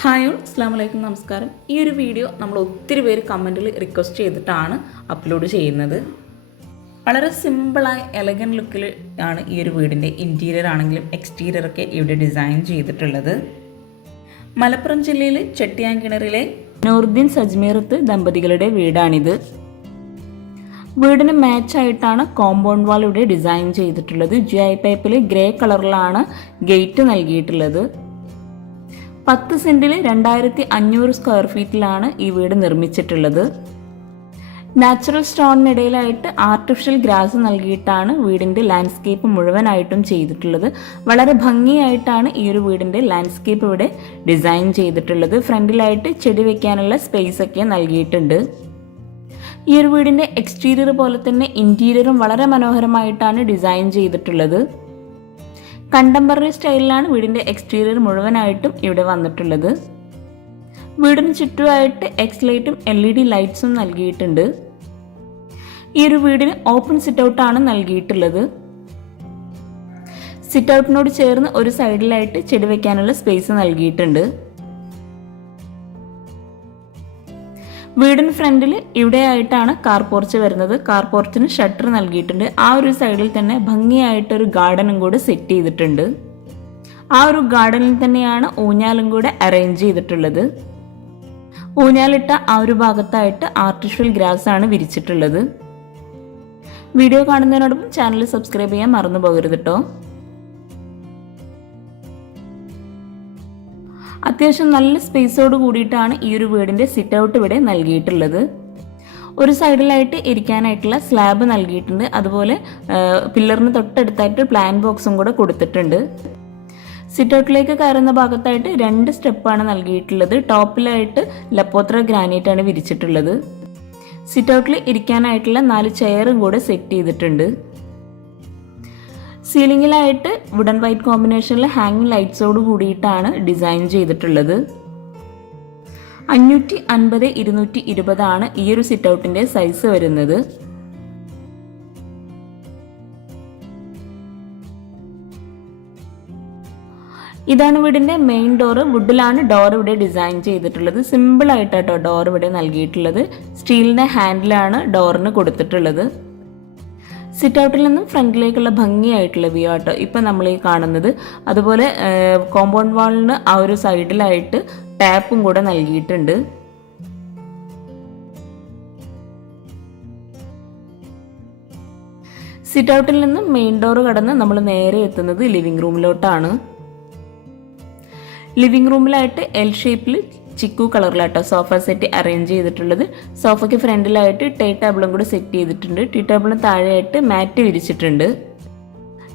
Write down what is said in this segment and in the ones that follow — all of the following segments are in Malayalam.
ഹായ് ഓൾ, അസ്സാം വലൈക്കും, നമസ്കാരം. ഈ ഒരു വീഡിയോ നമ്മൾ ഒത്തിരി പേര് കമൻറ്റിൽ റിക്വസ്റ്റ് ചെയ്തിട്ടാണ് അപ്ലോഡ് ചെയ്യുന്നത്. വളരെ സിമ്പിളായി എലഗൻ ലുക്കിൽ ആണ് ഈ ഒരു വീടിൻ്റെ ഇൻറ്റീരിയർ ആണെങ്കിലും എക്സ്റ്റീരിയറൊക്കെ ഇവിടെ ഡിസൈൻ ചെയ്തിട്ടുള്ളത്. മലപ്പുറം ജില്ലയിലെ ചെട്ടിയാൻകിണറിലെ നൂറുദ്ദീൻ സജ്മീറത്ത് ദമ്പതികളുടെ വീടാണിത്. വീടിന് മാച്ചായിട്ടാണ് കോമ്പൗണ്ട് വാൾ ഇവിടെ ഡിസൈൻ ചെയ്തിട്ടുള്ളത്. GI പൈപ്പിൽ ഗ്രേ കളറിലാണ് ഗേറ്റ് നൽകിയിട്ടുള്ളത്. 10 സെന്റിൽ 2500 സ്ക്വയർ ഫീറ്റിലാണ് ഈ വീട് നിർമ്മിച്ചിട്ടുള്ളത്. നാച്ചുറൽ സ്റ്റോണിനിടയിലായിട്ട് ആർട്ടിഫിഷ്യൽ ഗ്രാസ് നൽകിയിട്ടാണ് വീടിൻ്റെ ലാൻഡ്സ്കേപ്പ് മുഴുവനായിട്ടും ചെയ്തിട്ടുള്ളത്. വളരെ ഭംഗിയായിട്ടാണ് ഈ ഒരു വീടിൻ്റെ ലാൻഡ്സ്കേപ്പ് ഇവിടെ ഡിസൈൻ ചെയ്തിട്ടുള്ളത്. ഫ്രണ്ടിലായിട്ട് ചെടി വെക്കാനുള്ള സ്പേസ് ഒക്കെ നൽകിയിട്ടുണ്ട്. ഈ ഒരു വീടിൻ്റെ എക്സ്റ്റീരിയർ പോലെ തന്നെ ഇൻറ്റീരിയറും വളരെ മനോഹരമായിട്ടാണ് ഡിസൈൻ ചെയ്തിട്ടുള്ളത്. കണ്ടംപററി സ്റ്റൈലിലാണ് വീടിൻ്റെ എക്സ്റ്റീരിയർ മുഴുവനായിട്ടും ഇവിടെ വന്നിട്ടുള്ളത്. വീടിന് ചുറ്റുമായിട്ട് എക്സ്-ലൈറ്റും LED ലൈറ്റ്സും നൽകിയിട്ടുണ്ട്. ഈ ഒരു വീടിന് ഓപ്പൺ സിറ്റൗട്ടാണ് നൽകിയിട്ടുള്ളത്. സിറ്റൗട്ടിനോട് ചേർന്ന് ഒരു സൈഡിലായിട്ട് ചെടി വയ്ക്കാനുള്ള സ്പേസ് നൽകിയിട്ടുണ്ട്. വീടിന് ഫ്രണ്ടിൽ ഇവിടെയായിട്ടാണ് കാർ പോർച്ച് വരുന്നത്. കാർ പോർച്ചിന് ഷട്ടർ നൽകിയിട്ടുണ്ട്. ആ ഒരു സൈഡിൽ തന്നെ ഭംഗിയായിട്ടൊരു ഗാർഡനും കൂടെ സെറ്റ് ചെയ്തിട്ടുണ്ട്. ആ ഒരു ഗാർഡനിൽ തന്നെയാണ് ഊഞ്ഞാലും കൂടെ അറേഞ്ച് ചെയ്തിട്ടുള്ളത്. ഊഞ്ഞാലിട്ട ആ ഒരു ഭാഗത്തായിട്ട് ആർട്ടിഫിഷ്യൽ ഗ്രാസ് ആണ് വിരിച്ചിട്ടുള്ളത്. വീഡിയോ കാണുന്നതിനോടൊപ്പം ചാനൽ സബ്സ്ക്രൈബ് ചെയ്യാൻ മറന്നു പോകരുത് കേട്ടോ. അത്യാവശ്യം നല്ല സ്പേസോട് കൂടിയിട്ടാണ് ഈ ഒരു വീടിൻ്റെ സിറ്റ് ഔട്ട് ഇവിടെ നൽകിയിട്ടുള്ളത്. ഒരു സൈഡിലായിട്ട് ഇരിക്കാനായിട്ടുള്ള സ്ലാബ് നൽകിയിട്ടുണ്ട്. അതുപോലെ പില്ലറിന് തൊട്ടടുത്തായിട്ട് പ്ലാൻ ബോക്സും കൂടെ കൊടുത്തിട്ടുണ്ട്. സിറ്റ് ഔട്ടിലേക്ക് കയറുന്ന ഭാഗത്തായിട്ട് 2 സ്റ്റെപ്പാണ് നൽകിയിട്ടുള്ളത്. ടോപ്പിലായിട്ട് ലപ്പോത്ര ഗ്രാനൈറ്റ് ആണ് വിരിച്ചിട്ടുള്ളത്. സിറ്റ് ഔട്ടിൽ ഇരിക്കാനായിട്ടുള്ള 4 ചെയറും കൂടെ സെറ്റ് ചെയ്തിട്ടുണ്ട്. സീലിംഗിലായിട്ട് വുഡൻ വൈറ്റ് കോമ്പിനേഷനിൽ ഹാങ്ങിങ് ലൈറ്റ്സോട് കൂടിയിട്ടാണ് ഡിസൈൻ ചെയ്തിട്ടുള്ളത്. 550x220 ആണ് ഈ ഒരു സിറ്റ് ഔട്ടിന്റെ സൈസ് വരുന്നത്. ഇതാണ് വീടിന്റെ മെയിൻ ഡോർ. വുഡിലാണ് ഡോർ ഇവിടെ ഡിസൈൻ ചെയ്തിട്ടുള്ളത്. സിമ്പിൾ ആയിട്ടാട്ടോ ഡോർ ഇവിടെ നൽകിയിട്ടുള്ളത്. സ്റ്റീലിന്റെ ഹാൻഡിലാണ് ഡോറിന് കൊടുത്തിട്ടുള്ളത്. സിറ്റ് ഔട്ടിൽ നിന്നും ഫ്രണ്ടിലേക്കുള്ള ഭംഗിയായിട്ടുള്ള വ്യൂ ആട്ടോ ഇപ്പം നമ്മൾ ഈ കാണുന്നത്. അതുപോലെ കോമ്പൗണ്ട് വാളിന് ആ ഒരു സൈഡിലായിട്ട് ടാപ്പും കൂടെ നൽകിയിട്ടുണ്ട്. സിറ്റ് ഔട്ടിൽ നിന്നും മെയിൻ ഡോർ കടന്ന് നമ്മൾ നേരെ എത്തുന്നത് ലിവിംഗ് റൂമിലോട്ടാണ്. ലിവിംഗ് റൂമിലായിട്ട് L ഷേപ്പിൽ ചിക്കു കളറിലാട്ടോ സോഫ സെറ്റ് അറേഞ്ച് ചെയ്തിട്ടുള്ളത്. സോഫയ്ക്ക് ഫ്രണ്ടിലായിട്ട് ടീ ടേബിളും കൂടി സെറ്റ് ചെയ്തിട്ടുണ്ട്. ടീ ടേബിളിന് താഴെയായിട്ട് മാറ്റ് വിരിച്ചിട്ടുണ്ട്.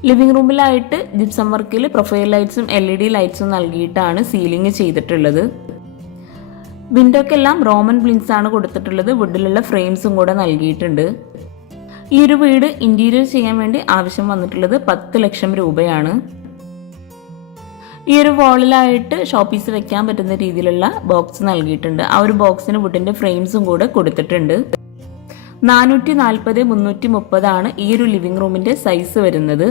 ലിവിംഗ് റൂമിലായിട്ട് ജിപ്സം വർക്കിൽ പ്രൊഫൈൽ ലൈറ്റ്സും LED ലൈറ്റ്സും നൽകിയിട്ടാണ് സീലിംഗ് ചെയ്തിട്ടുള്ളത്. വിൻഡോക്കെല്ലാം റോമൻ ബ്ലിങ്സ് ആണ് കൊടുത്തിട്ടുള്ളത്. വുഡിലുള്ള ഫ്രെയിംസും കൂടെ നൽകിയിട്ടുണ്ട്. ഈ ഒരു വീട് ഇന്റീരിയർ ചെയ്യാൻ വേണ്ടി ആവശ്യം വന്നിട്ടുള്ളത് 10 ലക്ഷം രൂപയാണ്. ഈ ഒരു വാളിലായിട്ട് ഷോപ്പീസ് വെക്കാൻ പറ്റുന്ന രീതിയിലുള്ള ബോക്സ് നൽകിയിട്ടുണ്ട്. ആ ഒരു ബോക്സിന് വുഡിന്റെ ഫ്രെയിംസും കൂടെ കൊടുത്തിട്ടുണ്ട്. 440x330 ആണ് ഈ ഒരു ലിവിംഗ് റൂമിന്റെ സൈസ് വരുന്നത്.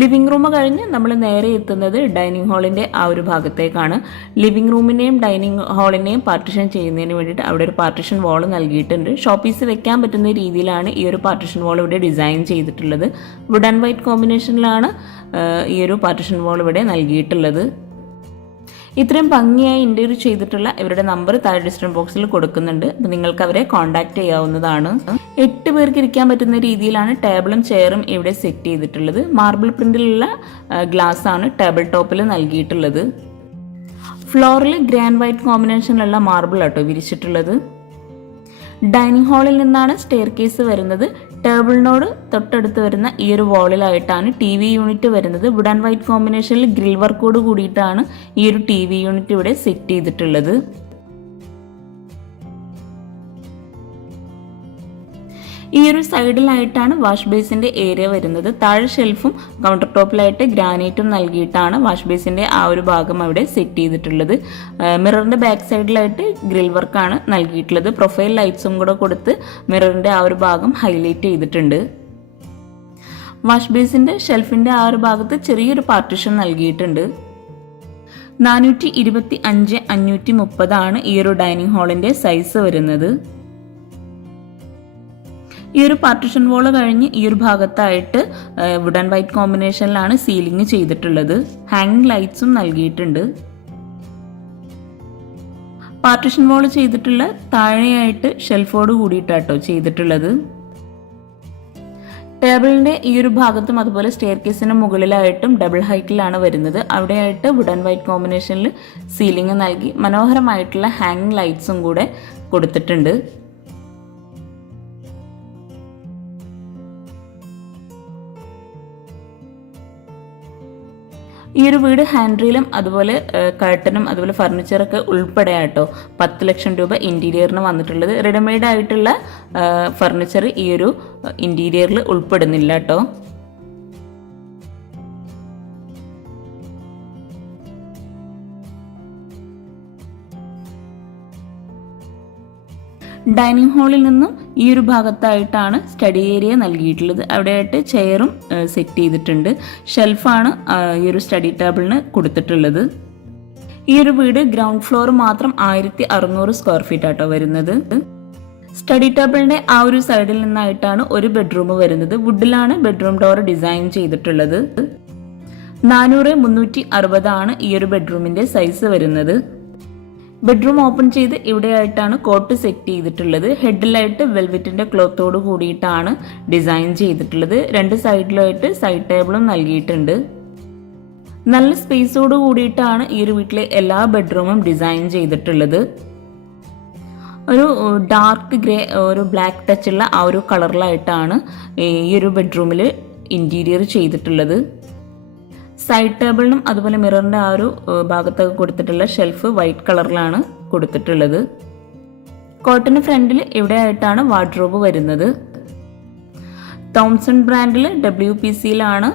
ലിവിംഗ് റൂം കഴിഞ്ഞ് നമ്മൾ നേരെ എത്തുന്നത് ഡൈനിങ് ഹാളിന്റെ ആ ഒരു ഭാഗത്തേക്കാണ്. ലിവിംഗ് റൂമിനെയും ഡൈനിങ് ഹാളിനെയും പാർട്ടിഷൻ ചെയ്യുന്നതിന് വേണ്ടിയിട്ട് അവിടെ ഒരു പാർട്ടിഷൻ വാൾ നൽകിയിട്ടുണ്ട്. ഷോപ്പീസ് വെക്കാൻ പറ്റുന്ന രീതിയിലാണ് ഈ ഒരു പാർട്ടിഷൻ വാൾ ഇവിടെ ഡിസൈൻ ചെയ്തിട്ടുള്ളത്. വുഡ് ആൻഡ് വൈറ്റ് കോമ്പിനേഷനിലാണ് ഈ ഒരു പാർട്ടിഷൻ വാൾ ഇവിടെ നൽകിയിട്ടുള്ളത്. ഇത്രയും ഭംഗിയായി ഇന്റീരിയർ ചെയ്തിട്ടുള്ള ഇവരുടെ നമ്പർ താഴെ ഡിസ്ക്രിപ്ഷൻ ബോക്സിൽ കൊടുക്കുന്നുണ്ട്. അപ്പോൾ നിങ്ങൾക്ക് അവരെ കോൺടാക്ട് ചെയ്യാവുന്നതാണ്. 8 പേർക്ക് ഇരിക്കാൻ പറ്റുന്ന രീതിയിലാണ് ടേബിളും ചെയറും ഇവിടെ സെറ്റ് ചെയ്തിട്ടുള്ളത്. മാർബിൾ പ്രിന്റിലുള്ള ഗ്ലാസ് ആണ് ടേബിൾ ടോപ്പിൽ നൽകിയിട്ടുള്ളത്. ഫ്ലോറിൽ ഗ്രാൻഡ് വൈറ്റ് കോമ്പിനേഷനിലുള്ള മാർബിൾ ആട്ടോ വിരിച്ചിട്ടുള്ളത്. ഡൈനിങ് ഹാളിൽ നിന്നാണ് സ്റ്റെയർ കേസ് വരുന്നത്. ടേബിളിനോട് തൊട്ടടുത്ത് വരുന്ന ഈ ഒരു വാളിലായിട്ടാണ് TV യൂണിറ്റ് വരുന്നത്. വുഡ് ആൻഡ് വൈറ്റ് കോമ്പിനേഷനിൽ ഗ്രിൽ വർക്കോട് കൂടിയിട്ടാണ് ഈ ഒരു TV യൂണിറ്റ് ഇവിടെ സെറ്റ് ചെയ്തിട്ടുള്ളത്. ഈ ഒരു സൈഡിലായിട്ടാണ് വാഷ് ബേസിന്റെ ഏരിയ വരുന്നത്. താഴെ ഷെൽഫും കൗണ്ടർ ടോപ്പിലായിട്ട് ഗ്രാനൈറ്റും നൽകിയിട്ടാണ് വാഷ് ബേസിന്റെ ആ ഒരു ഭാഗം അവിടെ സെറ്റ് ചെയ്തിട്ടുള്ളത്. മിററിന്റെ ബാക്ക് സൈഡിലായിട്ട് ഗ്രിൽ വർക്കാണ് നൽകിയിട്ടുള്ളത്. പ്രൊഫൈൽ ലൈറ്റ്സും കൂടെ കൊടുത്ത് മിററിന്റെ ആ ഒരു ഭാഗം ഹൈലൈറ്റ് ചെയ്തിട്ടുണ്ട്. വാഷ് ബേസിൻ്റെ ഷെൽഫിൻ്റെ ആ ഒരു ഭാഗത്ത് ചെറിയൊരു പാർട്ടിഷൻ നൽകിയിട്ടുണ്ട്. 425x530 ഈ ഒരു ഡൈനിങ് ഹാളിൻ്റെ സൈസ് വരുന്നത്. ഈ ഒരു പാർട്ടിഷൻ വോള് കഴിഞ്ഞ് ഈ ഒരു ഭാഗത്തായിട്ട് വുഡ് ആൻഡ് വൈറ്റ് കോമ്പിനേഷനിലാണ് സീലിംഗ് ചെയ്തിട്ടുള്ളത്. ഹാങ്ങിങ് ലൈറ്റ്സും നൽകിയിട്ടുണ്ട്. പാർട്ടിഷൻ വോള് ചെയ്തിട്ടുള്ള താഴെയായിട്ട് ഷെൽഫോട് കൂടിയിട്ടാട്ടോ ചെയ്തിട്ടുള്ളത്. ടേബിളിൻ്റെ ഈ ഒരു ഭാഗത്തും അതുപോലെ സ്റ്റെയർ കേസിന് മുകളിലായിട്ടും ഡബിൾ ഹൈറ്റിലാണ് വരുന്നത്. അവിടെയായിട്ട് വുഡ് ആൻഡ് വൈറ്റ് കോമ്പിനേഷനിൽ സീലിംഗ് നൽകി മനോഹരമായിട്ടുള്ള ഹാങ്ങിങ് ലൈറ്റ്സും കൂടെ കൊടുത്തിട്ടുണ്ട്. ഈ ഒരു വീട് ഹാൻഡ് റീലും അതുപോലെ കർട്ടനും അതുപോലെ ഫർണിച്ചറൊക്കെ ഉൾപ്പെടെ ആട്ടോ 10 ലക്ഷം രൂപ ഇൻറ്റീരിയറിന് വന്നിട്ടുള്ളത്. റെഡിമെയ്ഡ് ആയിട്ടുള്ള ഫർണിച്ചർ ഈ ഒരു ഇൻറ്റീരിയറിൽ ഉൾപ്പെടുന്നില്ല കേട്ടോ. ഡൈനിങ് ഹാളിൽ നിന്നും ഈ ഒരു ഭാഗത്തായിട്ടാണ് സ്റ്റഡി ഏരിയ നൽകിയിട്ടുള്ളത്. അവിടെയായിട്ട് ചെയറും സെറ്റ് ചെയ്തിട്ടുണ്ട്. ഷെൽഫാണ് ഈ ഒരു സ്റ്റഡി ടേബിളിന് കൊടുത്തിട്ടുള്ളത്. ഈ ഒരു വീട് ഗ്രൗണ്ട് ഫ്ലോർ മാത്രം 1600 സ്ക്വയർ ഫീറ്റ് ആട്ടോ വരുന്നത്. സ്റ്റഡി ടേബിളിന്റെ ആ ഒരു സൈഡിൽ നിന്നായിട്ടാണ് ഒരു ബെഡ്റൂം വരുന്നത്. വുഡിലാണ് ബെഡ്റൂം ഡോർ ഡിസൈൻ ചെയ്തിട്ടുള്ളത്. 400x360 ഈ ഒരു ബെഡ്റൂമിന്റെ സൈസ് വരുന്നത്. ബെഡ്റൂം ഓപ്പൺ ചെയ്ത് ഇവിടെയായിട്ടാണ് കോട്ട് സെറ്റ് ചെയ്തിട്ടുള്ളത്. ഹെഡിലായിട്ട് വെൽവെറ്റിന്റെ ക്ലോത്തോട് കൂടിയിട്ടാണ് ഡിസൈൻ ചെയ്തിട്ടുള്ളത്. 2 സൈഡിലായിട്ട് സൈഡ് ടേബിളും നൽകിയിട്ടുണ്ട്. നല്ല സ്പേസോട് കൂടിയിട്ടാണ് ഈ ഒരു വീട്ടിലെ എല്ലാ ബെഡ്റൂമും ഡിസൈൻ ചെയ്തിട്ടുള്ളത്. ഒരു ഡാർക്ക് ഗ്രേ ഒരു ബ്ലാക്ക് ടച്ചുള്ള ആ ഒരു കളറിലായിട്ടാണ് ഈ ഒരു ബെഡ്റൂമിൽ ഇന്റീരിയർ ചെയ്തിട്ടുള്ളത്. സൈഡ് ടേബിളിനും അതുപോലെ മിററിന്റെ ആ ഒരു ഭാഗത്തൊക്കെ കൊടുത്തിട്ടുള്ള ഷെൽഫ് വൈറ്റ് കളറിലാണ് കൊടുത്തിട്ടുള്ളത്. കോട്ടിന് ഫ്രണ്ടിൽ ഇവിടെയായിട്ടാണ് വാർഡ്രോബ് വരുന്നത്. തോംസൺ ബ്രാൻഡിൽ WPCയിലാണ്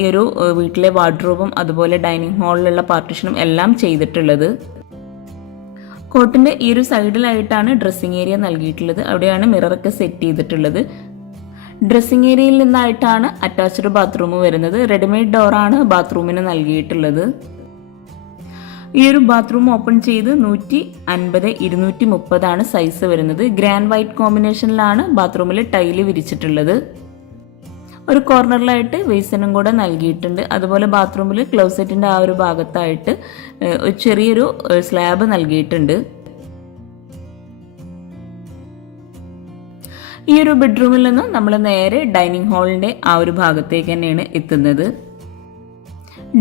ഈ ഒരു വീട്ടിലെ വാർഡ്രോബും അതുപോലെ ഡൈനിങ് ഹാളിലുള്ള പാർട്ടീഷനും എല്ലാം ചെയ്തിട്ടുള്ളത്. കോട്ടിന്റെ ഈ ഒരു സൈഡിലായിട്ടാണ് ഡ്രസ്സിംഗ് ഏരിയ നൽകിയിട്ടുള്ളത്. അവിടെയാണ് മിററൊക്കെ സെറ്റ് ചെയ്തിട്ടുള്ളത്. ഡ്രസ്സിംഗ് ഏരിയയിൽ നിന്നായിട്ടാണ് അറ്റാച്ച്ഡ് ബാത്റൂം വരുന്നത്. റെഡിമെയ്ഡ് ഡോറാണ് ബാത്റൂമിന് നൽകിയിട്ടുള്ളത്. ഈ ഒരു ബാത്റൂം ഓപ്പൺ ചെയ്ത് 150x230 സൈസ് വരുന്നത്. ഗ്രാൻഡ് വൈറ്റ് കോമ്പിനേഷനിലാണ് ബാത്റൂമിൽ ടൈല് വിരിച്ചിട്ടുള്ളത്. ഒരു കോർണറിലായിട്ട് ബേസിനും കൂടെ നൽകിയിട്ടുണ്ട്. അതുപോലെ ബാത്റൂമിൽ ക്ലോസറ്റിന്റെ ആ ഒരു ഭാഗത്തായിട്ട് ചെറിയൊരു സ്ലാബ് നൽകിയിട്ടുണ്ട്. ഈ ഒരു ബെഡ്റൂമിൽ നിന്ന് നമ്മൾ നേരെ ഡൈനിങ് ഹാളിന്റെ ആ ഒരു ഭാഗത്തേക്ക് തന്നെയാണ് എത്തുന്നത്.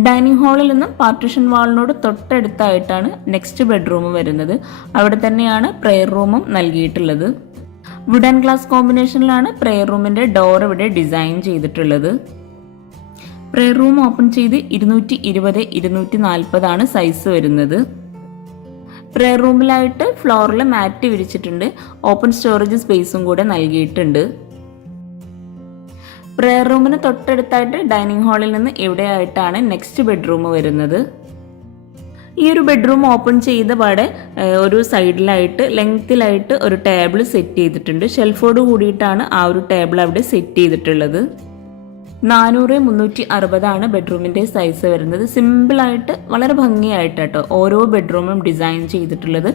ഡൈനിങ് ഹാളിൽ നിന്നും പാർട്ടീഷൻ വാളിനോട് തൊട്ടടുത്തായിട്ടാണ് നെക്സ്റ്റ് ബെഡ്റൂം വരുന്നത്. അവിടെ തന്നെയാണ് പ്രെയർ റൂമും നൽകിയിട്ടുള്ളത്. വുഡ് ആൻഡ് ഗ്ലാസ് കോമ്പിനേഷനിലാണ് പ്രെയർ റൂമിന്റെ ഡോർ ഇവിടെ ഡിസൈൻ ചെയ്തിട്ടുള്ളത്. പ്രെയർ റൂം ഓപ്പൺ ചെയ്ത് 220x240 സൈസ് വരുന്നത്. പ്രെയർ റൂമിലായിട്ട് ഫ്ലോറിൽ മാറ്റ് വിരിച്ചിട്ടുണ്ട്. ഓപ്പൺ സ്റ്റോറേജ് സ്പേസും കൂടെ നൽകിയിട്ടുണ്ട്. പ്രെയർ റൂമിന് തൊട്ടടുത്തായിട്ട് ഡൈനിങ് ഹാളിൽ നിന്ന് ഇവിടെയായിട്ടാണ് നെക്സ്റ്റ് ബെഡ്റൂം വരുന്നത്. ഈ ഒരു ബെഡ്റൂം ഓപ്പൺ ചെയ്ത പാടെ ഒരു സൈഡിലായിട്ട് ലെങ്തിലായിട്ട് ഒരു ടേബിൾ സെറ്റ് ചെയ്തിട്ടുണ്ട്. ഷെൽഫോട് കൂടിയിട്ടാണ് ആ ഒരു ടേബിൾ അവിടെ സെറ്റ് ചെയ്തിട്ടുള്ളത്. 400x360 ബെഡ്റൂമിന്റെ സൈസ് വരുന്നത്. സിമ്പിളായിട്ട് വളരെ ഭംഗിയായിട്ട് കേട്ടോ ഓരോ ബെഡ്റൂമും ഡിസൈൻ ചെയ്തിട്ടുള്ളത്.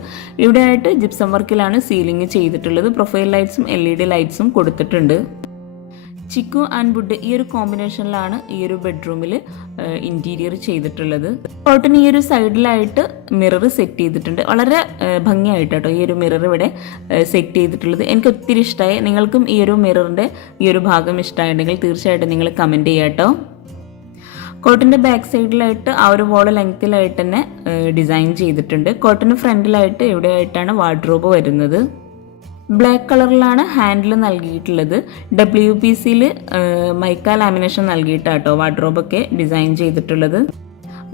ഇവിടെയായിട്ട് ജിപ്സം വർക്കിലാണ് സീലിംഗ് ചെയ്തിട്ടുള്ളത്. പ്രൊഫൈൽ ലൈറ്റ്സും LED ലൈറ്റ്സും കൊടുത്തിട്ടുണ്ട്. ചിക്കു ആൻഡ് വുഡ് ഈ ഒരു കോമ്പിനേഷനിലാണ് ഈ ഒരു ബെഡ്റൂമിൽ ഇന്റീരിയർ ചെയ്തിട്ടുള്ളത്. കോട്ടിന് ഈ ഒരു സൈഡിലായിട്ട് മിറർ സെറ്റ് ചെയ്തിട്ടുണ്ട്. വളരെ ഭംഗിയായിട്ട് കേട്ടോ ഈ ഒരു മിറർ ഇവിടെ സെറ്റ് ചെയ്തിട്ടുള്ളത്. എനിക്ക് ഒത്തിരി ഇഷ്ടമായി. നിങ്ങൾക്കും ഈ ഒരു മിററിന്റെ ഈ ഒരു ഭാഗം ഇഷ്ടമായിട്ടുണ്ടെങ്കിൽ തീർച്ചയായിട്ടും നിങ്ങൾ കമന്റ് ചെയ്യാം കേട്ടോ. കോട്ടിന്റെ ബാക്ക് സൈഡിലായിട്ട് ആ ഒരു വോൾ ലെങ്തിലായിട്ട് തന്നെ ഡിസൈൻ ചെയ്തിട്ടുണ്ട്. കോട്ടിന് ഫ്രണ്ടിലായിട്ട് ഇവിടെയായിട്ടാണ് വാർഡ്രോബ് വരുന്നത്. ബ്ലാക്ക് കളറിലാണ് ഹാൻഡിൽ നൽകിയിട്ടുള്ളത്. WPCയിൽ മൈക്ക ലാമിനേഷൻ നൽകിയിട്ടാട്ടോ വാർഡ്രോബൊക്കെ ഡിസൈൻ ചെയ്തിട്ടുള്ളത്.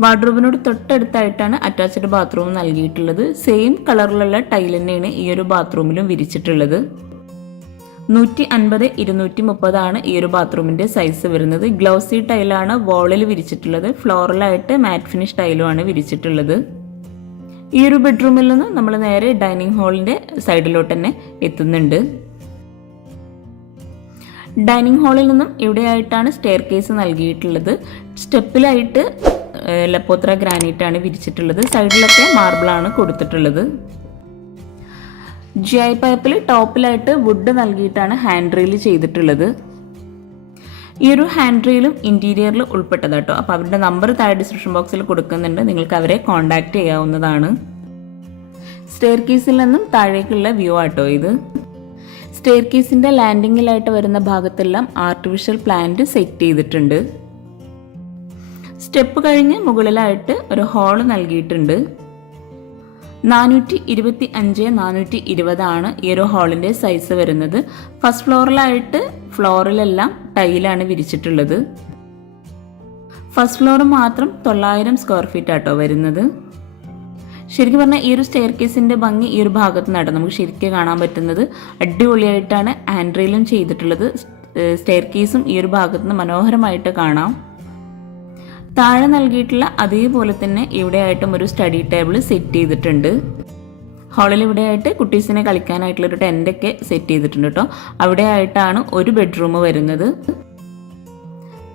വാർഡ്രോബിനോട് തൊട്ടടുത്തായിട്ടാണ് അറ്റാച്ച്ഡ് ബാത്റൂം നൽകിയിട്ടുള്ളത്. സെയിം കളറിലുള്ള ടൈൽ തന്നെയാണ് ഈ ഒരു ബാത്റൂമിലും വിരിച്ചിട്ടുള്ളത്. 150x230 ഈ ഒരു ബാത്റൂമിന്റെ സൈസ് വരുന്നത്. ഗ്ലോസി ടൈലാണ് വാളിൽ വിരിച്ചിട്ടുള്ളത്. ഫ്ലോറലായിട്ട് മാറ്റ് ഫിനിഷ് ടൈലുമാണ് വിരിച്ചിട്ടുള്ളത്. ഈ ഒരു ബെഡ്റൂമിൽ നിന്ന് നമ്മൾ നേരെ ഡൈനിങ് ഹാളിന്റെ സൈഡിലോട്ട് തന്നെ എത്തുന്നുണ്ട്. ഡൈനിങ് ഹാളിൽ നിന്നും ഇവിടെയായിട്ടാണ് സ്റ്റെയർ കേസ് നൽകിയിട്ടുള്ളത്. സ്റ്റെപ്പിലായിട്ട് ലപ്പോത്ര ഗ്രാനൈറ്റ് ആണ് വിരിച്ചിട്ടുള്ളത്. സൈഡിലൊക്കെ മാർബിളാണ് കൊടുത്തിട്ടുള്ളത്. GI പൈപ്പിൽ ടോപ്പിലായിട്ട് വുഡ് നൽകിയിട്ടാണ് ഹാൻഡ് റെയിൽ ചെയ്തിട്ടുള്ളത്. ഈ ഒരു ഹാൻഡ് റെയിലും ഇൻറ്റീരിയറിൽ ഉൾപ്പെട്ടതാട്ടോ. അപ്പോൾ അവരുടെ നമ്പർ താഴെ ഡിസ്ക്രിപ്ഷൻ ബോക്സിൽ കൊടുക്കുന്നുണ്ട്, നിങ്ങൾക്ക് അവരെ കോൺടാക്ട് ചെയ്യാവുന്നതാണ്. സ്റ്റെയർ കേസിൽ നിന്നും താഴേക്കുള്ള വ്യൂ ആട്ടോ ഇത്. സ്റ്റെയർ കേസിൻ്റെ ലാൻഡിങ്ങിലായിട്ട് വരുന്ന ഭാഗത്തെല്ലാം ആർട്ടിഫിഷ്യൽ പ്ലാന്റ് സെറ്റ് ചെയ്തിട്ടുണ്ട്. സ്റ്റെപ്പ് കഴിഞ്ഞ് മുകളിലായിട്ട് ഒരു ഹാള് നൽകിയിട്ടുണ്ട്. 425x420 ആണ് ഈ ഒരു ഹാളിൻ്റെ സൈസ് വരുന്നത്. ഫസ്റ്റ് ഫ്ലോറിലായിട്ട് ഫ്ലോറിലെല്ലാം ടൈലാണ് വിരിച്ചിട്ടുള്ളത്. ഫസ്റ്റ് ഫ്ലോർ മാത്രം 900 സ്ക്വയർ ഫീറ്റ് ആട്ടോ വരുന്നത്. ശരിക്കും പറഞ്ഞാൽ ഈ ഒരു സ്റ്റെയർ കേസിൻ്റെ ഭംഗി ഈ ഒരു ഭാഗത്ത് നിന്നാണ് നമുക്ക് ശരിക്കും കാണാൻ പറ്റുന്നത്. അടിപൊളിയായിട്ടാണ് ഹാൻഡ് റെയിലും ചെയ്തിട്ടുള്ളത്. സ്റ്റെയർ കേസും ഈ ഒരു ഭാഗത്ത് നിന്ന് മനോഹരമായിട്ട് കാണാം. താഴെ നൽകിയിട്ടുള്ള അതേപോലെ തന്നെ ഇവിടെയായിട്ടും ഒരു സ്റ്റഡി ടേബിൾ സെറ്റ് ചെയ്തിട്ടുണ്ട്. ഹാളിൽ ഇവിടെയായിട്ട് കുട്ടീസിനെ കളിക്കാനായിട്ടുള്ള ഒരു ടെൻ്റൊക്കെ സെറ്റ് ചെയ്തിട്ടുണ്ട് കേട്ടോ. അവിടെ ആയിട്ടാണ് ഒരു ബെഡ്റൂം വരുന്നത്.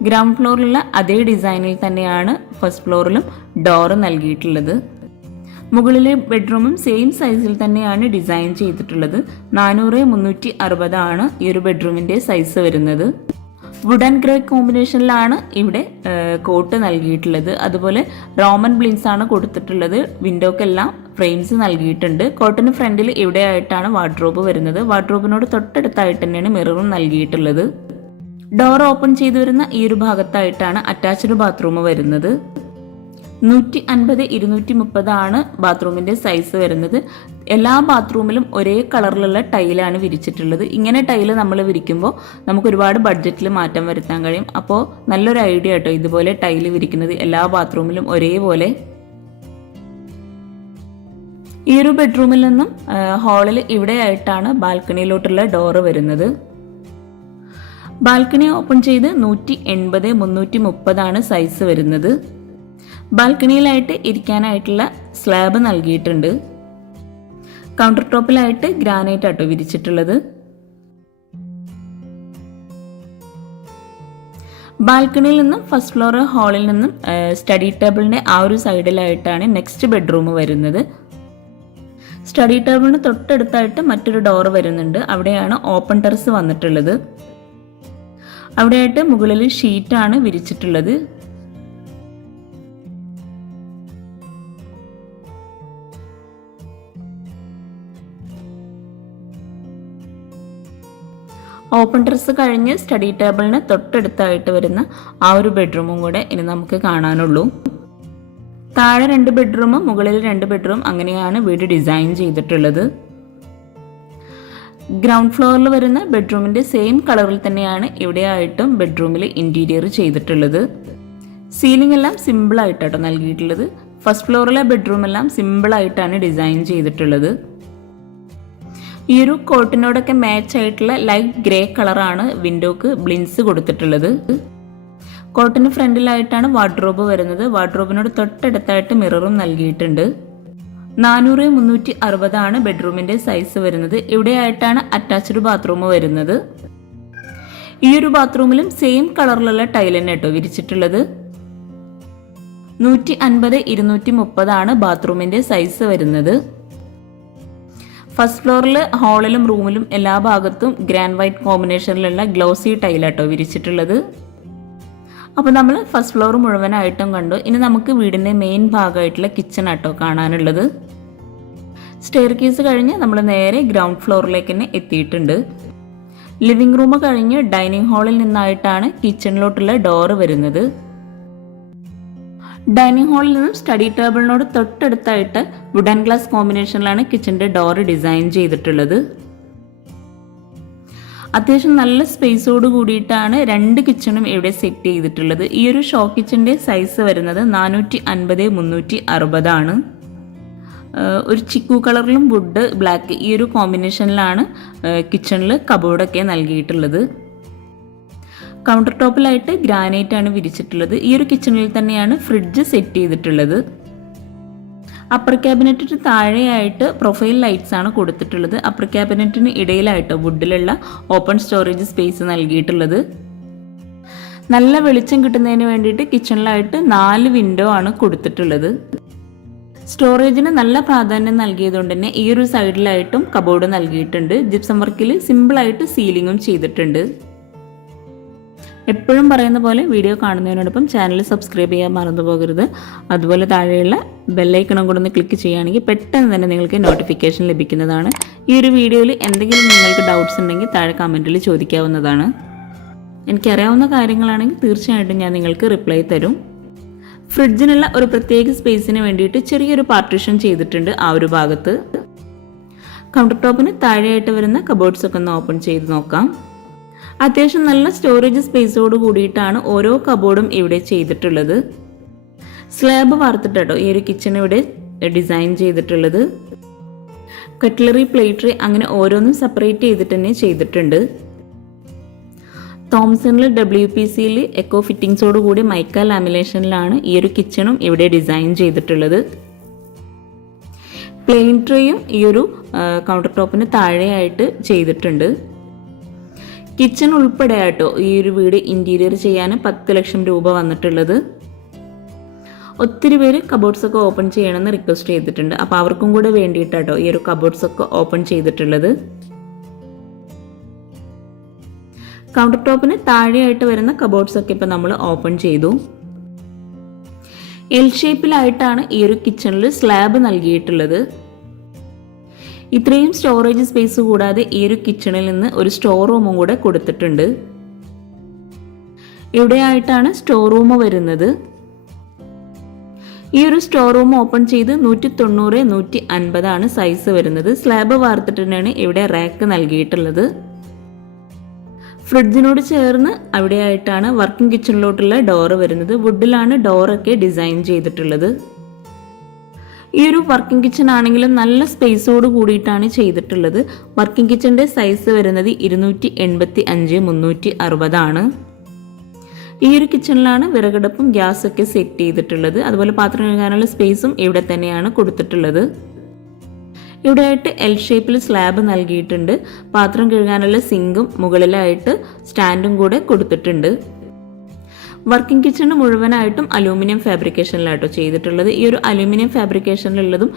ഗ്രൗണ്ട് ഫ്ലോറിലുള്ള അതേ ഡിസൈനിൽ തന്നെയാണ് ഫസ്റ്റ് ഫ്ലോറിലും ഡോറ് നൽകിയിട്ടുള്ളത്. മുകളിലെ ബെഡ്റൂമും സെയിം സൈസിൽ തന്നെയാണ് ഡിസൈൻ ചെയ്തിട്ടുള്ളത്. 400x360 ആണ് ഈ ഒരു ബെഡ്റൂമിൻ്റെ സൈസ് വരുന്നത്. വുഡ് ആൻഡ് ഗ്രേ കോമ്പിനേഷനിലാണ് ഇവിടെ കോട്ട് നൽകിയിട്ടുള്ളത്. അതുപോലെ റോമൻ ബ്ലിൻസ് ആണ് കൊടുത്തിട്ടുള്ളത്. വിൻഡോക്കെല്ലാം ഫ്രെയിംസ് നൽകിയിട്ടുണ്ട്. കോട്ടിന് ഫ്രണ്ടിൽ ഇവിടെയായിട്ടാണ് വാർഡ്രോബ് വരുന്നത്. വാർഡ്രോബിനോട് തൊട്ടടുത്തായിട്ട് തന്നെയാണ് മിററും നൽകിയിട്ടുള്ളത്. ഡോർ ഓപ്പൺ ചെയ്തു വരുന്ന ഈ ഒരു ഭാഗത്തായിട്ടാണ് അറ്റാച്ച്ഡ് ബാത്റൂം വരുന്നത്. 150x230 ആണ് ബാത്റൂമിൻ്റെ സൈസ് വരുന്നത്. എല്ലാ ബാത്റൂമിലും ഒരേ കളറിലുള്ള ടൈലാണ് വിരിച്ചിട്ടുള്ളത്. ഇങ്ങനെ ടൈല് നമ്മൾ വിരിക്കുമ്പോൾ നമുക്ക് ഒരുപാട് ബഡ്ജറ്റിൽ മാറ്റം വരുത്താൻ കഴിയും. അപ്പോൾ നല്ലൊരു ഐഡിയ കേട്ടോ ഇതുപോലെ ടൈല് വിരിക്കുന്നത് എല്ലാ ബാത്റൂമിലും ഒരേപോലെ. ഈ ഒരു ബെഡ്റൂമിൽ നിന്നും ഹാളിൽ ഇവിടെയായിട്ടാണ് ബാൽക്കണിയിലോട്ടുള്ള ഡോറ് വരുന്നത്. ബാൽക്കണി ഓപ്പൺ ചെയ്ത് 180x330 ആണ് സൈസ് വരുന്നത്. ബാൽക്കണിയിലായിട്ട് ഇരിക്കാനായിട്ടുള്ള സ്ലാബ് നൽകിയിട്ടുണ്ട്. കൗണ്ടർ ടോപ്പിലായിട്ട് ഗ്രാനൈറ്റ് ആട്ടോ വിരിച്ചിട്ടുള്ളത്. ബാൽക്കണിയിൽ നിന്നും ഫസ്റ്റ് ഫ്ലോർ ഹാളിൽ നിന്നും സ്റ്റഡി ടേബിളിൻ്റെ ആ ഒരു സൈഡിലായിട്ടാണ് നെക്സ്റ്റ് ബെഡ്റൂം വരുന്നത്. സ്റ്റഡി ടേബിളിന് തൊട്ടടുത്തായിട്ട് മറ്റൊരു ഡോർ വരുന്നുണ്ട്. അവിടെയാണ് ഓപ്പൺ ടെറസ് വന്നിട്ടുള്ളത്. അവിടെയായിട്ട് മുകളിൽ ഷീറ്റാണ് വിരിച്ചിട്ടുള്ളത്. ഓപ്പൺ ടെറസ് കഴിഞ്ഞ് സ്റ്റഡി ടേബിളിന് തൊട്ടടുത്തായിട്ട് വരുന്ന ആ ഒരു ബെഡ്റൂമും കൂടെ ഇനി നമുക്ക് കാണാനുള്ളൂ. താഴെ 2 ബെഡ്റൂമും മുകളിൽ 2 ബെഡ്റൂം അങ്ങനെയാണ് വീട് ഡിസൈൻ ചെയ്തിട്ടുള്ളത്. ഗ്രൗണ്ട് ഫ്ലോറിൽ വരുന്ന ബെഡ്റൂമിൻ്റെ സെയിം കളറിൽ തന്നെയാണ് ഇവിടെയായിട്ടും ബെഡ്റൂമിൽ ഇൻറ്റീരിയർ ചെയ്തിട്ടുള്ളത്. സീലിംഗ് എല്ലാം സിമ്പിളായിട്ടാട്ടോ നൽകിയിട്ടുള്ളത്. ഫസ്റ്റ് ഫ്ലോറിലെ ബെഡ്റൂം എല്ലാം സിമ്പിളായിട്ടാണ് ഡിസൈൻ ചെയ്തിട്ടുള്ളത്. ഈ ഒരു കോട്ടിനോടൊക്കെ മാച്ച് ആയിട്ടുള്ള ലൈറ്റ് ഗ്രേ കളറാണ് വിൻഡോക്ക് ബ്ലിൻസ് കൊടുത്തിട്ടുള്ളത്. കോട്ടിന് ഫ്രണ്ടിലായിട്ടാണ് വാർഡ്രോബ് വരുന്നത്. വാർഡ്രോബിനോട് തൊട്ടടുത്തായിട്ട് മിററും നൽകിയിട്ടുണ്ട്. 400x360 ആണ് ബെഡ്റൂമിൻ്റെ സൈസ് വരുന്നത്. ഇവിടെയായിട്ടാണ് അറ്റാച്ച്ഡ് ബാത്റൂം വരുന്നത്. ഈ ഒരു ബാത്റൂമിലും സെയിം കളറിലുള്ള ടൈൽ തന്നെ കേട്ടോ വിരിച്ചിട്ടുള്ളത്. 150x230 ആണ് ബാത്റൂമിൻ്റെ സൈസ് വരുന്നത്. ഫസ്റ്റ് ഫ്ലോറിൽ ഹാളിലും റൂമിലും എല്ലാ ഭാഗത്തും ഗ്രാൻഡ് വൈറ്റ് കോമ്പിനേഷനിലുള്ള ഗ്ലോസി ടൈലാട്ടോ വിരിച്ചിട്ടുള്ളത്. അപ്പോൾ നമ്മൾ ഫസ്റ്റ് ഫ്ലോർ മുഴുവനായിട്ടും കണ്ടു. ഇനി നമുക്ക് വീടിൻ്റെ മെയിൻ ഭാഗമായിട്ടുള്ള കിച്ചൺ ആട്ടോ കാണാനുള്ളത്. സ്റ്റെയർ കേസ് കഴിഞ്ഞ് നമ്മൾ നേരെ ഗ്രൗണ്ട് ഫ്ലോറിലേക്ക് തന്നെ എത്തിയിട്ടുണ്ട്. ലിവിംഗ് റൂം കഴിഞ്ഞ് ഡൈനിങ് ഹാളിൽ നിന്നായിട്ടാണ് കിച്ചണിലോട്ടുള്ള ഡോറ് വരുന്നത്. ഡൈനിങ് ഹാളിൽ നിന്നും സ്റ്റഡി ടേബിളിനോട് തൊട്ടടുത്തായിട്ട് വുഡ് ആൻഡ് ഗ്ലാസ് കോമ്പിനേഷനിലാണ് കിച്ചൻ്റെ ഡോറ് ഡിസൈൻ ചെയ്തിട്ടുള്ളത്. അത്യാവശ്യം നല്ല സ്പേസോട് കൂടിയിട്ടാണ് 2 കിച്ചണും ഇവിടെ സെറ്റ് ചെയ്തിട്ടുള്ളത്. ഈ ഒരു ഷോ കിച്ചൻ്റെ സൈസ് വരുന്നത് 450x360 ആണ്. ഒരു ചിക്കു കളറിലും വുഡ് ബ്ലാക്ക് ഈ ഒരു കോമ്പിനേഷനിലാണ് കിച്ചണിൽ കബോർഡൊക്കെ നൽകിയിട്ടുള്ളത്. കൗണ്ടർ ടോപ്പിലായിട്ട് ഗ്രാനൈറ്റ് ആണ് വിരിച്ചിട്ടുള്ളത്. ഈ ഒരു കിച്ചണിൽ തന്നെയാണ് ഫ്രിഡ്ജ് സെറ്റ് ചെയ്തിട്ടുള്ളത്. അപ്പർ ക്യാബിനറ്റിന് താഴെയായിട്ട് പ്രൊഫൈൽ ലൈറ്റ്സ് ആണ് കൊടുത്തിട്ടുള്ളത്. അപ്പർ ക്യാബിനറ്റിന് ഇടയിലായിട്ട് വുഡിലുള്ള ഓപ്പൺ സ്റ്റോറേജ് സ്പേസ് നൽകിയിട്ടുള്ളത്. നല്ല വെളിച്ചം കിട്ടുന്നതിന് വേണ്ടിയിട്ട് കിച്ചണിലായിട്ട് 4 വിൻഡോ ആണ് കൊടുത്തിട്ടുള്ളത്. സ്റ്റോറേജിന് നല്ല പ്രാധാന്യം നൽകിയതുകൊണ്ട് തന്നെ ഈ ഒരു സൈഡിലായിട്ടും കബോർഡ് നൽകിയിട്ടുണ്ട്. ജിപ്സം വർക്കിൽ സിമ്പിളായിട്ട് സീലിങ്ങും ചെയ്തിട്ടുണ്ട്. എപ്പോഴും പറയുന്ന പോലെ വീഡിയോ കാണുന്നതിനോടൊപ്പം ചാനൽ സബ്സ്ക്രൈബ് ചെയ്യാൻ മറന്നു പോകരുത്. അതുപോലെ താഴെയുള്ള ബെല്ലൈക്കണും കൂടെ ഒന്ന് ക്ലിക്ക് ചെയ്യുകയാണെങ്കിൽ പെട്ടെന്ന് തന്നെ നിങ്ങൾക്ക് നോട്ടിഫിക്കേഷൻ ലഭിക്കുന്നതാണ്. ഈ ഒരു വീഡിയോയിൽ എന്തെങ്കിലും നിങ്ങൾക്ക് ഡൗട്ട്സ് ഉണ്ടെങ്കിൽ താഴെ കമൻറ്റിൽ ചോദിക്കാവുന്നതാണ്. എനിക്കറിയാവുന്ന കാര്യങ്ങളാണെങ്കിൽ തീർച്ചയായിട്ടും ഞാൻ നിങ്ങൾക്ക് റിപ്ലൈ തരും. ഫ്രിഡ്ജിനുള്ള ഒരു പ്രത്യേക സ്പേസിന് വേണ്ടിയിട്ട് ചെറിയൊരു പാർട്ടീഷൻ ചെയ്തിട്ടുണ്ട് ആ ഒരു ഭാഗത്ത്. കൗണ്ടർ ടോപ്പിന് താഴെയായിട്ട് വരുന്ന കബോർഡ്സ് ഒക്കെ ഒന്ന് ഓപ്പൺ ചെയ്ത് നോക്കാം. അത്യാവശ്യം നല്ല സ്റ്റോറേജ് സ്പേസോട് കൂടിയിട്ടാണ് ഓരോ കബോർഡും ഇവിടെ ചെയ്തിട്ടുള്ളത്. സ്ലാബ് വാർത്തിട്ടോ ഈ ഒരു കിച്ചൺ ഇവിടെ ഡിസൈൻ ചെയ്തിട്ടുള്ളത്. കട്ട്ലറി, പ്ലേറ്റ്, അങ്ങനെ ഓരോന്നും സെപ്പറേറ്റ് ചെയ്തിട്ട് തന്നെ ചെയ്തിട്ടുണ്ട്. തോംസണിൽ WPCയിൽ എക്കോ ഫിറ്റിംഗ്സോട് കൂടി മൈക്ക ലാമിനേഷനിലാണ് ഈ ഒരു കിച്ചണും ഇവിടെ ഡിസൈൻ ചെയ്തിട്ടുള്ളത്. പ്ലെയിൻ ട്രേയും ഈ ഒരു കൗണ്ടർ ടോപ്പിന് താഴെയായിട്ട് ചെയ്തിട്ടുണ്ട്. കിച്ചൺ ഉൾപ്പെടെ ആട്ടോ ഈ ഒരു വീട് ഇന്റീരിയർ ചെയ്യാൻ 10 ലക്ഷം രൂപ വന്നിട്ടുള്ളത്. ഒത്തിരി പേര് കബോർഡ്സ് ഒക്കെ ഓപ്പൺ ചെയ്യണമെന്ന് റിക്വസ്റ്റ് ചെയ്തിട്ടുണ്ട്. അപ്പോൾ അവർക്കും കൂടെ വേണ്ടിയിട്ടാട്ടോ ഈ ഒരു കബോർഡ്സ് ഒക്കെ ഓപ്പൺ ചെയ്തിട്ടുള്ളത്. കൗണ്ടർ ടോപ്പിന് താഴെയായിട്ട് വരുന്ന കബോർഡ്സ് ഒക്കെ ഇപ്പം നമ്മൾ ഓപ്പൺ ചെയ്തു. എൽ ഷേപ്പിലായിട്ടാണ് ഈ ഒരു കിച്ചണിൽ സ്ലാബ് നൽകിയിട്ടുള്ളത്. ഇത്രയും സ്റ്റോറേജ് സ്പേസ് കൂടാതെ ഈ ഒരു കിച്ചണിൽ നിന്ന് ഒരു സ്റ്റോർ റൂമും കൂടെ കൊടുത്തിട്ടുണ്ട്. ഇവിടെയായിട്ടാണ് സ്റ്റോർ റൂം വരുന്നത്. ഈ ഒരു സ്റ്റോർ റൂം ഓപ്പൺ ചെയ്ത് 190-150 ആണ് സൈസ് വരുന്നത്. സ്ലാബ് വാർത്തിട്ട് തന്നെയാണ് ഇവിടെ റാക്ക് നൽകിയിട്ടുള്ളത്. ഫ്രിഡ്ജിനോട് ചേർന്ന് അവിടെയായിട്ടാണ് വർക്കിംഗ് കിച്ചണിലോട്ടുള്ള ഡോറ് വരുന്നത്. വുഡിലാണ് ഡോറൊക്കെ ഡിസൈൻ ചെയ്തിട്ടുള്ളത്. ഈ ഒരു വർക്കിംഗ് കിച്ചൺ ആണെങ്കിലും നല്ല സ്പേസോട് കൂടിയിട്ടാണ് ചെയ്തിട്ടുള്ളത്. വർക്കിംഗ് കിച്ചണിന്റെ സൈസ് വരുന്നത് 285-360 ആണ്. ഈ ഒരു കിച്ചണിലാണ് വിറകടുപ്പും ഗ്യാസൊക്കെ സെറ്റ് ചെയ്തിട്ടുള്ളത്. അതുപോലെ പാത്രം കഴുകാനുള്ള സ്പേസും ഇവിടെ തന്നെയാണ് കൊടുത്തിട്ടുള്ളത്. ഇവിടെയായിട്ട് എൽ ഷേപ്പിൽ സ്ലാബ് നൽകിയിട്ടുണ്ട്. പാത്രം കഴുകാനുള്ള സിങ്കും മുകളിലായിട്ട് സ്റ്റാൻഡും കൂടെ കൊടുത്തിട്ടുണ്ട്. വർക്കിംഗ് കിച്ചണ് മുഴുവനായിട്ടും അലൂമിനിയം ഫാബ്രിക്കേഷനിലാട്ടോ ചെയ്തിട്ടുള്ളത്. ഈ ഒരു അലൂമിനിയം ഫാബ്രിക്കേഷനിലുള്ളതും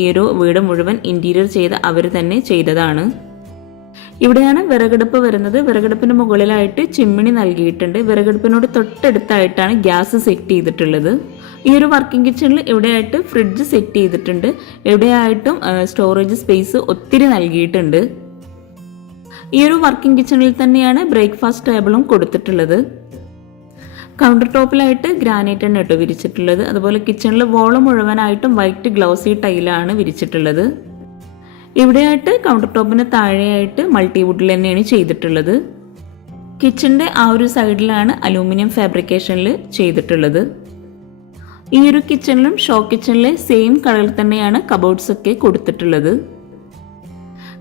ഈ ഒരു വീട് മുഴുവൻ ഇന്റീരിയർ ചെയ്ത് അവർ തന്നെ ചെയ്തതാണ്. ഇവിടെയാണ് വിറകടുപ്പ് വരുന്നത്. വിറകടുപ്പിന് മുകളിലായിട്ട് ചിമ്മിണി നൽകിയിട്ടുണ്ട്. വിറകടുപ്പിനോട് തൊട്ടടുത്തായിട്ടാണ് ഗ്യാസ് സെറ്റ് ചെയ്തിട്ടുള്ളത്. ഈ ഒരു വർക്കിംഗ് കിച്ചണിൽ ഇവിടെയായിട്ട് ഫ്രിഡ്ജ് സെറ്റ് ചെയ്തിട്ടുണ്ട്. ഇവിടെയായിട്ടും സ്റ്റോറേജ് സ്പേസ് ഒത്തിരി നൽകിയിട്ടുണ്ട്. ഈ ഒരു വർക്കിംഗ് കിച്ചണിൽ തന്നെയാണ് ബ്രേക്ക്ഫാസ്റ്റ് ടേബിളും കൊടുത്തിട്ടുള്ളത്. കൗണ്ടർ ടോപ്പിലായിട്ട് ഗ്രാനൈറ്റ് ആണ് കേട്ടോ വിരിച്ചിട്ടുള്ളത്. അതുപോലെ കിച്ചണിൽ വോള് മുഴുവനായിട്ടും വൈറ്റ് ഗ്ലോസി ടൈലാണ് വിരിച്ചിട്ടുള്ളത്. ഇവിടെയായിട്ട് കൗണ്ടർ ടോപ്പിന് താഴെയായിട്ട് മൾട്ടിവുഡിൽ തന്നെയാണ് ചെയ്തിട്ടുള്ളത്. കിച്ചണിന്റെ ആ ഒരു സൈഡിലാണ് അലൂമിനിയം ഫാബ്രിക്കേഷനിൽ ചെയ്തിട്ടുള്ളത്. ഈ ഒരു കിച്ചണിലും ഷോ കിച്ചണിലെ സെയിം കളറിൽ തന്നെയാണ് കബോർഡ്സ് ഒക്കെ കൊടുത്തിട്ടുള്ളത്.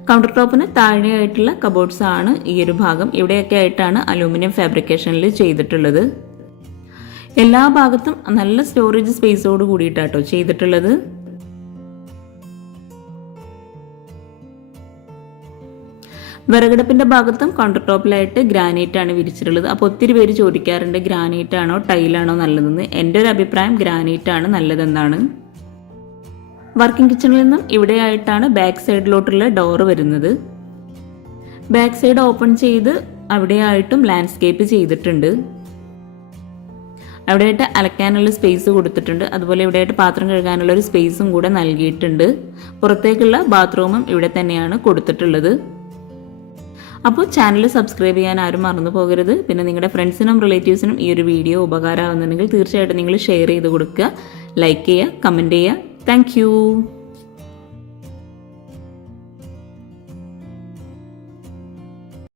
കൗണ്ടർ ടോപ്പിന് താഴെയായിട്ടുള്ള കബോർഡ്സ് ആണ് ഈ ഒരു ഭാഗം. ഇവിടെയൊക്കെ ആയിട്ടാണ് അലൂമിനിയം ഫാബ്രിക്കേഷനിൽ ചെയ്തിട്ടുള്ളത്. എല്ലാ ഭാഗത്തും നല്ല സ്റ്റോറേജ് സ്പേസോട് കൂടിയിട്ടാട്ടോ ചെയ്തിട്ടുള്ളത്. വിറകടുപ്പിന്റെ ഭാഗത്തും കൗണ്ടർ ടോപ്പിലായിട്ട് ഗ്രാനൈറ്റ് ആണ് വിരിച്ചിട്ടുള്ളത്. അപ്പോൾ ഒത്തിരി പേര് ചോദിക്കാറുണ്ട് ഗ്രാനൈറ്റ് ആണോ ടൈലാണോ നല്ലതെന്ന്. എൻ്റെ ഒരു അഭിപ്രായം ഗ്രാനൈറ്റ് ആണ് നല്ലതെന്നാണ്. വർക്കിംഗ് കിച്ചണിൽ നിന്നും ഇവിടെയായിട്ടാണ് ബാക്ക് സൈഡിലോട്ടുള്ള ഡോറ് വരുന്നത്. ബാക്ക് സൈഡ് ഓപ്പൺ ചെയ്ത് അവിടെയായിട്ടും ലാൻഡ്സ്കേപ്പ് ചെയ്തിട്ടുണ്ട്. അവിടെയായിട്ട് അലക്കാനുള്ള സ്പേസ് കൊടുത്തിട്ടുണ്ട്. അതുപോലെ ഇവിടെയായിട്ട് പാത്രം കഴുകാനുള്ള ഒരു സ്പേസും കൂടെ നൽകിയിട്ടുണ്ട്. പുറത്തേക്കുള്ള ബാത്റൂമും ഇവിടെ തന്നെയാണ് കൊടുത്തിട്ടുള്ളത്. അപ്പോൾ ചാനൽ സബ്സ്ക്രൈബ് ചെയ്യാൻ ആരും മറന്നു പോകരുത്. പിന്നെ നിങ്ങളുടെ ഫ്രണ്ട്സിനും റിലേറ്റീവ്സിനും ഈ ഒരു വീഡിയോ ഉപകാരമാകുന്നുണ്ടെങ്കിൽ തീർച്ചയായിട്ടും നിങ്ങൾ ഷെയർ ചെയ്ത് കൊടുക്കുക, ലൈക്ക് ചെയ്യുക, കമൻറ്റ് ചെയ്യുക. താങ്ക്